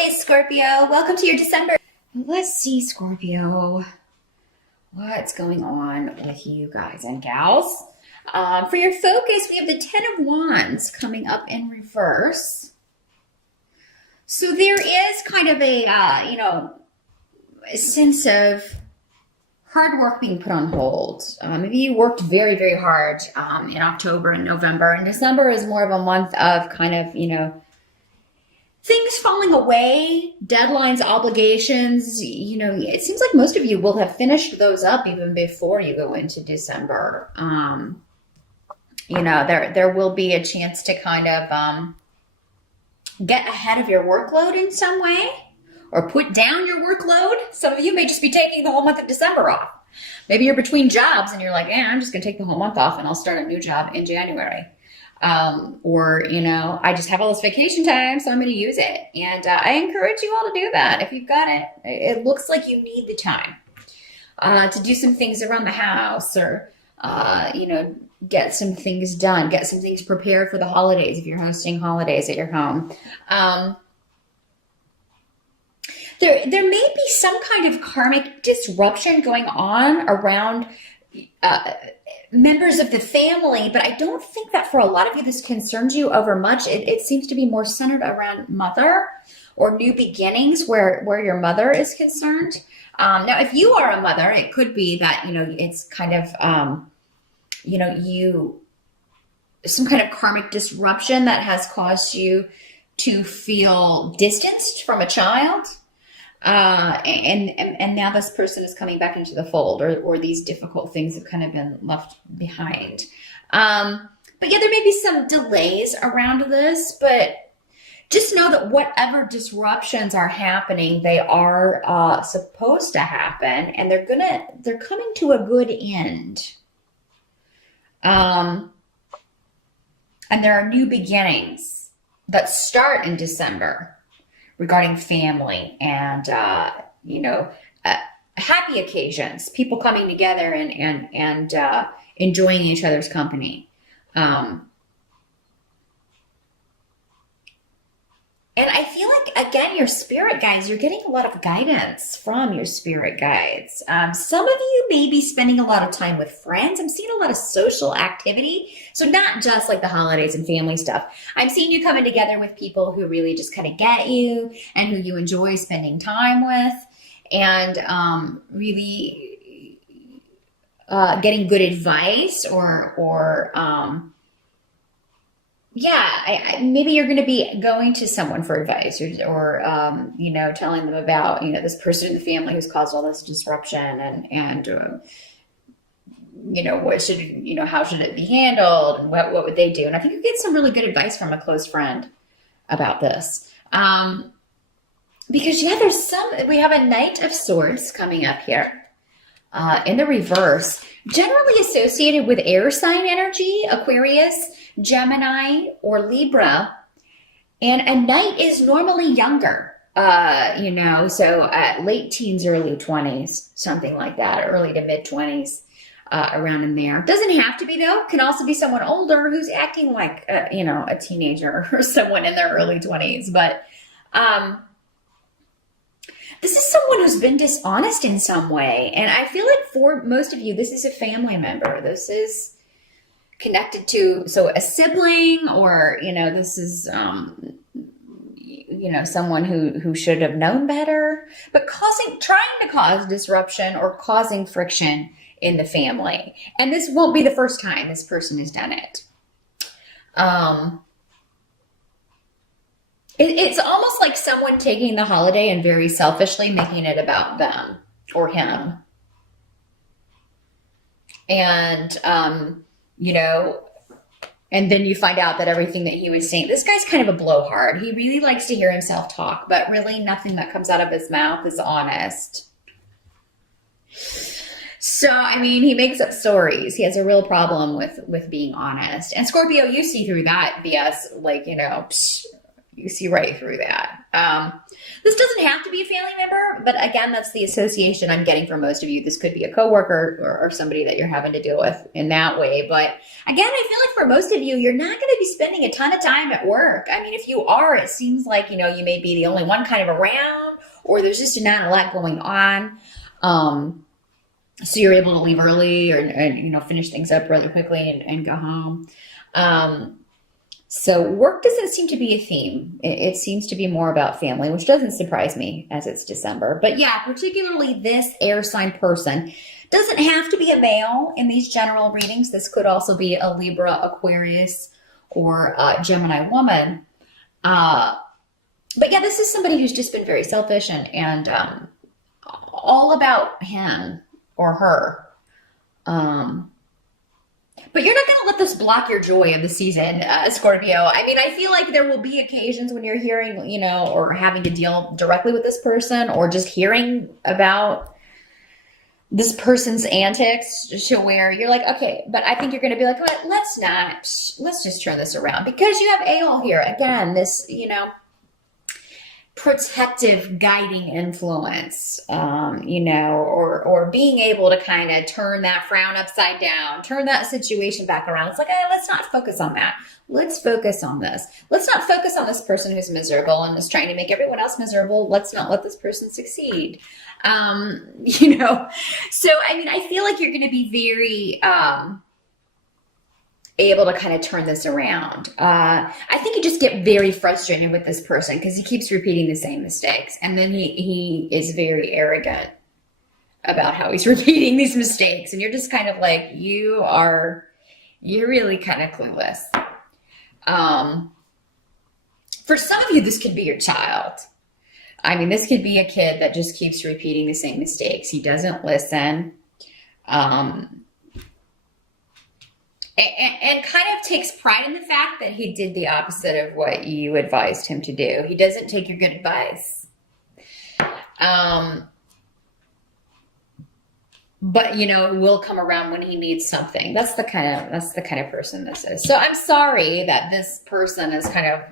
holidays, Scorpio. Welcome to your December. Let's see, Scorpio, what's going on with you guys and gals. For your focus, we have the Ten of Wands coming up in reverse. So there is kind of a, a sense of hard work being put on hold. Maybe you worked very, very hard in October and November, and December is more of a month of kind of, things falling away, deadlines, obligations. It seems like most of you will have finished those up even before you go into December. There will be a chance to kind of get ahead of your workload in some way, or put down your workload. Some of you may just be taking the whole month of December off. Maybe you're between jobs and you're like, I'm just going to take the whole month off and I'll start a new job in January. I just have all this vacation time, so I'm going to use it. And I encourage you all to do that. If you've got it, it looks like you need the time to do some things around the house, or, get some things done, get some things prepared for the holidays if you're hosting holidays at your home. There may be some kind of karmic disruption going on around members of the family, but I don't think that for a lot of you this concerns you over much. It seems to be more centered around mother or new beginnings where your mother is concerned. Now, if you are a mother, it could be that, it's kind of, some kind of karmic disruption that has caused you to feel distanced from a child. And now this person is coming back into the fold, or these difficult things have kind of been left behind. But yeah, there may be some delays around this, but just know that whatever disruptions are happening, they are supposed to happen, and they're coming to a good end. And there are new beginnings that start in December regarding family and, happy occasions, people coming together and enjoying each other's company. And I feel like, again, your spirit guides, you're getting a lot of guidance from your spirit guides. Some of you may be spending a lot of time with friends. I'm seeing a lot of social activity. So not just like the holidays and family stuff. I'm seeing you coming together with people who really just kind of get you and who you enjoy spending time with, and really getting good advice maybe you're going to be going to someone for advice, or telling them about, this person in the family who's caused all this disruption, and how should it be handled, and what would they do? And I think you get some really good advice from a close friend about this. Because we have a Knight of Swords coming up here in the reverse, generally associated with air sign energy, Aquarius, Gemini, or Libra. And a knight is normally younger, so late teens, early 20s, something like that, early to mid 20s, around in there. Doesn't have to be, though. Can also be someone older who's acting like, a teenager, or someone in their early 20s. But this is someone who's been dishonest in some way. And I feel like for most of you, this is a family member. This is connected to, a sibling, or, this is, someone who should have known better, but trying to cause disruption or causing friction in the family. And this won't be the first time this person has done it. It's almost like someone taking the holiday and very selfishly making it about them or him. And, and then you find out that everything that he was saying, this guy's kind of a blowhard. He really likes to hear himself talk, but really nothing that comes out of his mouth is honest. So, he makes up stories. He has a real problem with being honest. And Scorpio, you see through that BS, You see right through that. This doesn't have to be a family member, but again, that's the association I'm getting from most of you. This could be a coworker or somebody that you're having to deal with in that way. But again, I feel like for most of you, you're not going to be spending a ton of time at work. I mean, if you are, it seems like, you may be the only one kind of around, or there's just not a lot going on. So you're able to leave early or finish things up really quickly and go home. So work doesn't seem to be a theme. It seems to be more about family, which doesn't surprise me as it's December. But yeah, particularly this air sign person doesn't have to be a male in these general readings. This could also be a Libra, Aquarius, or a Gemini woman. But yeah, this is somebody who's just been very selfish and all about him or her. But you're not going to let this block your joy of the season, Scorpio. I mean, I feel like there will be occasions when you're hearing, or having to deal directly with this person, or just hearing about this person's antics to where you're like, okay, but I think you're going to be like, let's just turn this around, because you have Ale here. Again, this, protective guiding influence, or being able to kind of turn that frown upside down, turn that situation back around. It's like, let's not focus on that. Let's focus on this. Let's not focus on this person who's miserable and is trying to make everyone else miserable. Let's not let this person succeed. So, I mean, I feel like you're going to be very, able to kind of turn this around. I think you just get very frustrated with this person because he keeps repeating the same mistakes. And then he is very arrogant about how he's repeating these mistakes. And you're just kind of like, you're really kind of clueless. For some of you, this could be your child. I mean, this could be a kid that just keeps repeating the same mistakes. He doesn't listen. And kind of takes pride in the fact that he did the opposite of what you advised him to do. He doesn't take your good advice. But will come around when he needs something. That's the kind of person this is. So I'm sorry that this person is kind of,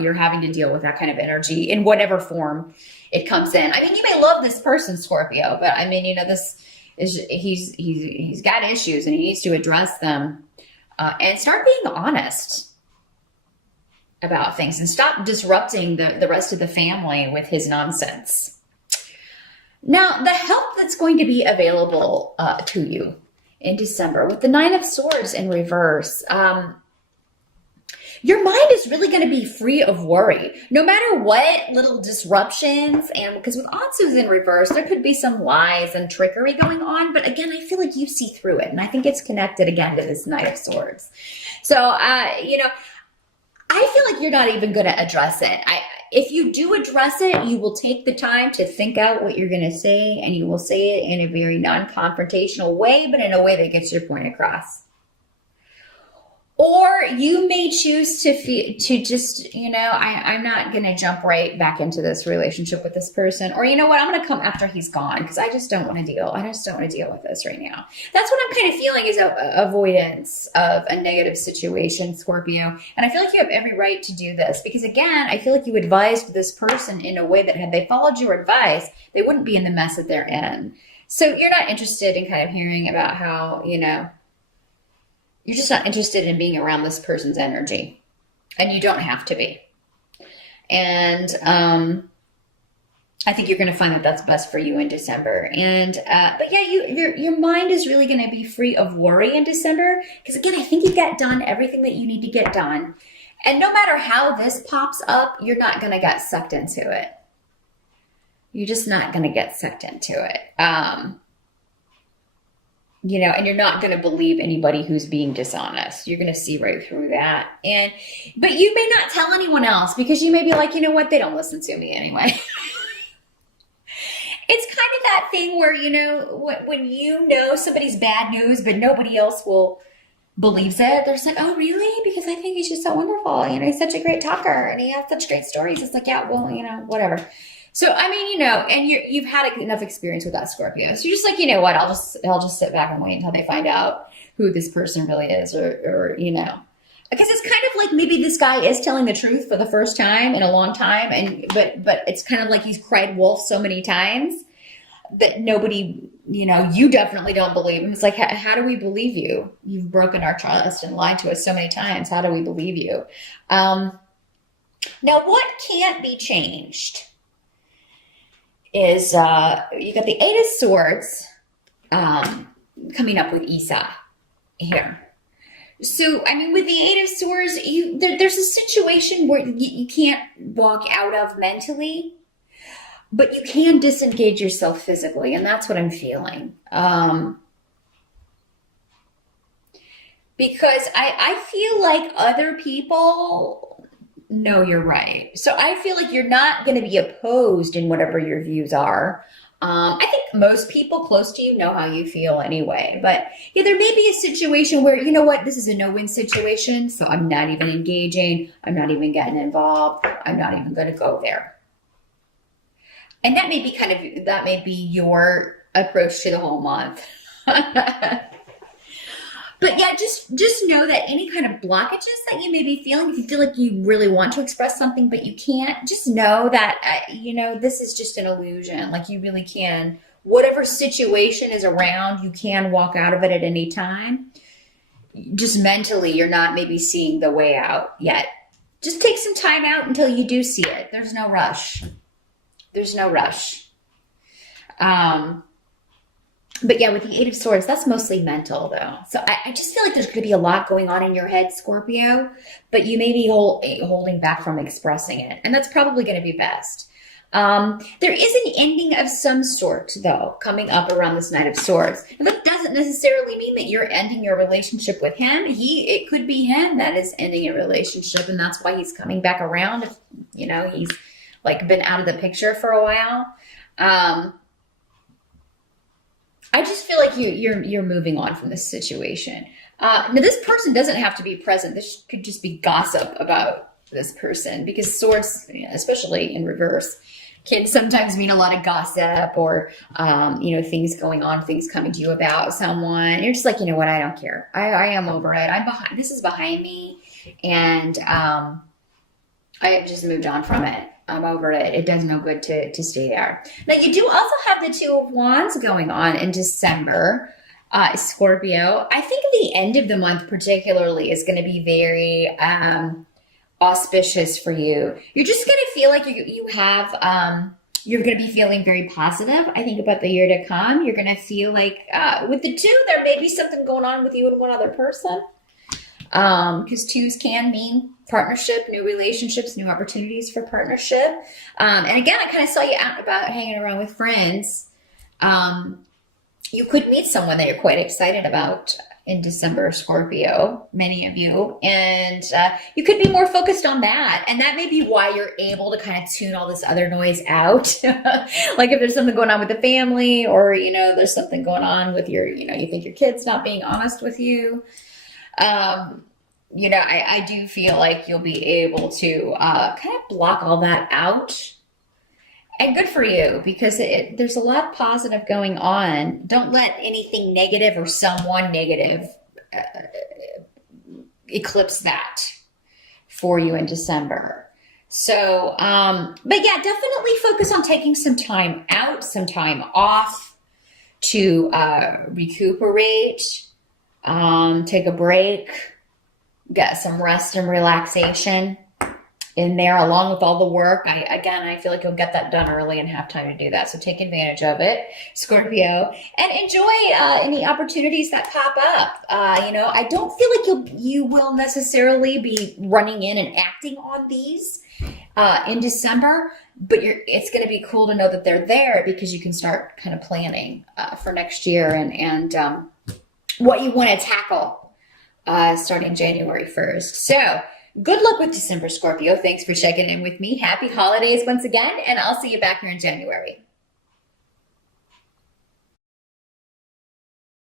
you're having to deal with that kind of energy in whatever form it comes in. I mean, you may love this person, Scorpio, but I mean, this is, he's got issues and he needs to address them. And start being honest about things and stop disrupting the rest of the family with his nonsense. Now, the help that's going to be available to you in December with the Nine of Swords in reverse, your mind is really going to be free of worry. No matter what little disruptions, and because with Ansu's in reverse, there could be some lies and trickery going on. But again, I feel like you see through it. And I think it's connected again to this Knight of Swords. So, I feel like you're not even going to address it. If you do address it, you will take the time to think out what you're going to say, and you will say it in a very non-confrontational way, but in a way that gets your point across. Or you may choose to just, I'm not going to jump right back into this relationship with this person. Or, you know what, I'm going to come after he's gone because I just don't want to deal with this right now. That's what I'm kind of feeling is avoidance of a negative situation, Scorpio. And I feel like you have every right to do this because, again, I feel like you advised this person in a way that had they followed your advice, they wouldn't be in the mess that they're in. So you're not interested in kind of hearing about how, you're just not interested in being around this person's energy, and you don't have to be. And I think you're going to find that that's best for you in December. And but yeah, your mind is really going to be free of worry in December because, again, I think you got done everything that you need to get done. And no matter how this pops up, you're not going to get sucked into it. You're just not going to get sucked into it. And you're not going to believe anybody who's being dishonest. You're going to see right through that. But you may not tell anyone else because you may be like, you know what? They don't listen to me anyway. It's kind of that thing where, when somebody's bad news, but nobody else believes it. They're just like, oh, really? Because I think he's just so wonderful. He's such a great talker and he has such great stories. It's like, yeah, well, whatever. So, I mean, and you've had enough experience with that, Scorpio. So you're just like, you know what, I'll just sit back and wait until they find out who this person really is or Because it's kind of like maybe this guy is telling the truth for the first time in a long time, and but it's kind of like he's cried wolf so many times that nobody, you definitely don't believe him. It's like, how do we believe you? You've broken our trust and lied to us so many times. How do we believe you? Now, what can't be changed is you got the Eight of Swords coming up with Isa here. So, I mean, with the Eight of Swords, there's a situation where you can't walk out of mentally, but you can disengage yourself physically, and that's what I'm feeling. Because I feel like other people know you're right. So I feel like you're not going to be opposed in whatever your views are. I think most people close to you know how you feel anyway. But yeah, there may be a situation where, you know what, this is a no-win situation, so I'm not even engaging. I'm not even getting involved. I'm not even going to go there. And that may be your approach to the whole month. But yeah, just know that any kind of blockages that you may be feeling, if you feel like you really want to express something but you can't, just know that, this is just an illusion. Like, you really can. Whatever situation is around, you can walk out of it at any time. Just mentally, you're not maybe seeing the way out yet. Just take some time out until you do see it. There's no rush. There's no rush. But yeah, with the Eight of Swords, that's mostly mental though. So I just feel like there's going to be a lot going on in your head, Scorpio, but you may be holding back from expressing it. And that's probably going to be best. There is an ending of some sort though, coming up around this Knight of Swords. And that doesn't necessarily mean that you're ending your relationship with him. It could be him that is ending a relationship, and that's why he's coming back around. If, he's like been out of the picture for a while. I just feel like you're moving on from this situation. Now, this person doesn't have to be present. This could just be gossip about this person, because swords, especially in reverse, can sometimes mean a lot of gossip or, things going on, things coming to you about someone. You're just like, you know what? I don't care. I am over it. I'm behind. This is behind me, and I have just moved on from it. I'm over it. It does no good to stay there. Now, you do also have the Two of Wands going on in December, Scorpio. I think the end of the month particularly is going to be very auspicious for you. You're just going to feel like you're going to be feeling very positive, I think, about the year to come. You're going to feel like with the two, there may be something going on with you and one other person. Because twos can mean partnership, new relationships, new opportunities for partnership. And again, I kind of saw you out and about hanging around with friends. You could meet someone that you're quite excited about in December, Scorpio, many of you. And you could be more focused on that. And that may be why you're able to kind of tune all this other noise out. Like if there's something going on with the family, or, there's something going on with you think your kid's not being honest with you. I do feel like you'll be able to kind of block all that out. And good for you, because there's a lot of positive going on. Don't let anything negative or someone negative eclipse that for you in December. So, but yeah, definitely focus on taking some time out, some time off to recuperate, take a break, get some rest and relaxation in there along with all the work. I feel like you'll get that done early and have time to do that. So take advantage of it, Scorpio, and enjoy any opportunities that pop up. I don't feel like you will necessarily be running in and acting on these in December, but it's going to be cool to know that they're there, because you can start kind of planning for next year and what you want to tackle starting January 1st. So good luck with December, Scorpio. Thanks for checking in with me. Happy holidays once again, and I'll see you back here in January.